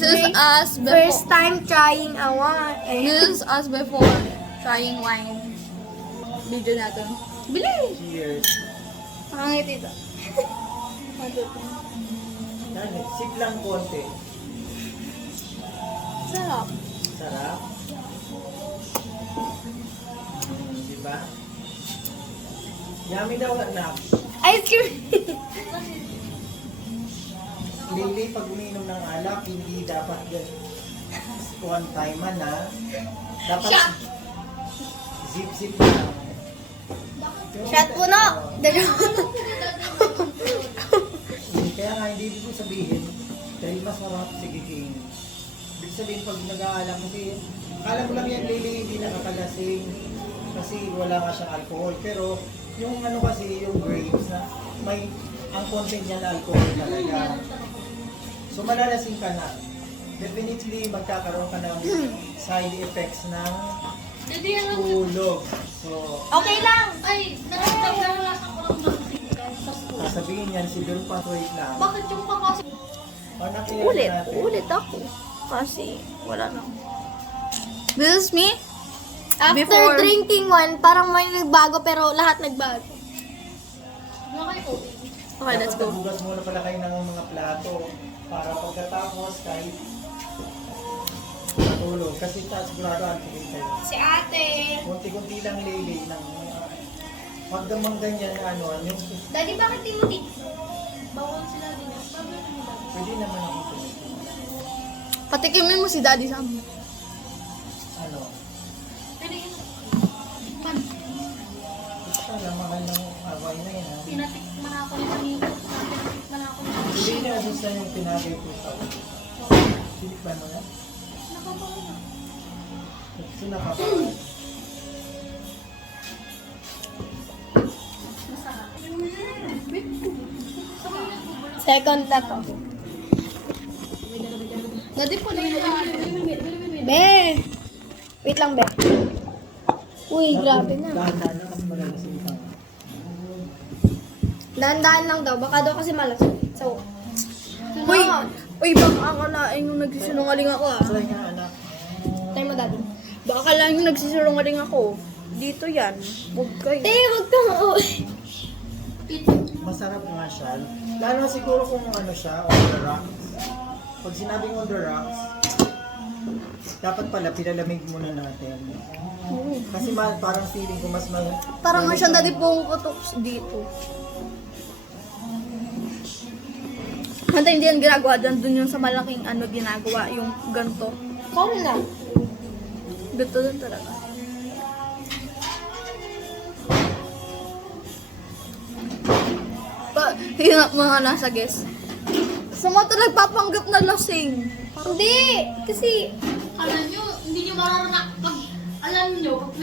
This is us First before. time trying a wine. This is us before trying wine. Video natin. Bili! Cheers. Pangit ito. Yan, sip lang konti. Sarap. Sarap. Diba? Yummy daw anak. Ice cream. Lili, pag umiinom ng alak, hindi dapat yan one time man ha. Dapat zip-zip lang. Shot puno. Kaya nga, hindi ibig sabihin, dahil masarap, sige king. Ibig sabihin, pag nag-aalak mo, akala ko lang yan, Lili, hindi nakakalasing. Kasi wala nga siyang alcohol. Pero, yung ano kasi, yung grapes na may, ang content niya na alcohol talaga. So, malalasing ka na. Definitely, magkakaroon ka ng side effects ng tulog. So, Okay lang. Ay, nakakawala ako ng dating. sasabihin yan, si Bill Patroy lang. Bakit yung papasok? Ulit ako. Kasi wala na. This is me. After Before- drinking one, parang may nagbago pero lahat nagbago. Ano kayo ko? Okay, let's go. Bugas muna pala kayo ng mga plato para pagkatapos kahit matulog. Kasi sigurado alcohol kayo. Si ate. Kunti-kunti lang Lili ng pag damang ganyan na ano, yung Daddy, bakit di mo di? Bawal sila din. Bawal nila. pwede naman ako tuloy. Patikimin mo si Daddy Sam. Ano, Pero yun, gusto ka lang mahal ng away na yan ha. pinatikman ako ni Manito. Pinatikman ako ni Manito. Hindi na asusan yung pinagay po tao. Sinikban mo na? Nakabawal na. Kasi nakapawal. Masarap. Second na to. Daddy po na Be! Wait lang, be. Uy, grabe na. Dahan-dahan na kasi malalasing ka. Dahan-dahan lang daw. Baka daw kasi malas. So, Uy! Uy, baka akalain yung nagsisinungaling ako ah. Wala nga anak. try mo, daddy. Baka akalain yung nagsisinungaling ako. Dito yan. Huwag kayo. Wag ka mo. Masarap nga siya. Lalo na siguro kung ano siya, on the rocks. Pag sinabing on the rocks, dapat pala pinalamig muna natin. Kasi parang feeling ko mas Parang nga siyang Daddy pong kutok dito. Hanta hindi yan ginagawa dyan. Dun yung sa malaking ano ginagawa. Yung ganito. Sorry na. Ganito dun talaga. Hinap mga nasa guest. Sa mga nagpapanggap na lasing. Hindi. Kasi, Alam nyo, hindi nyo mararanak pag alam nyo, pag